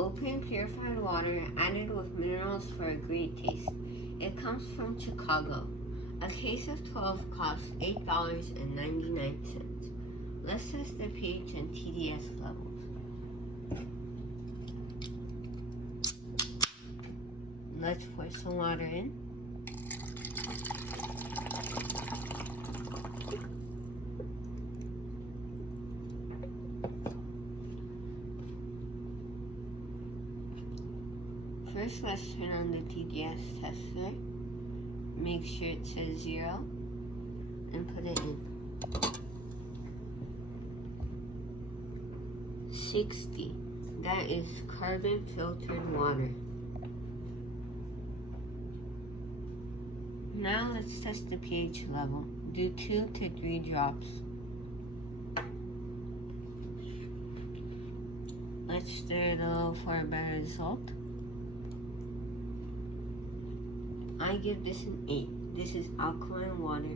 Open purified water added with minerals for a great taste. It comes from Chicago. A case of 12 costs $8.99. Let's test the pH and TDS levels. Let's pour some water in. First, let's turn on the TDS tester. Make sure it says 0 and put it in. 60. That is carbon filtered water. Now let's test the pH level. Do 2 to 3 drops. Let's stir it a little for a better result. I give this an 8. This is AquaIon water.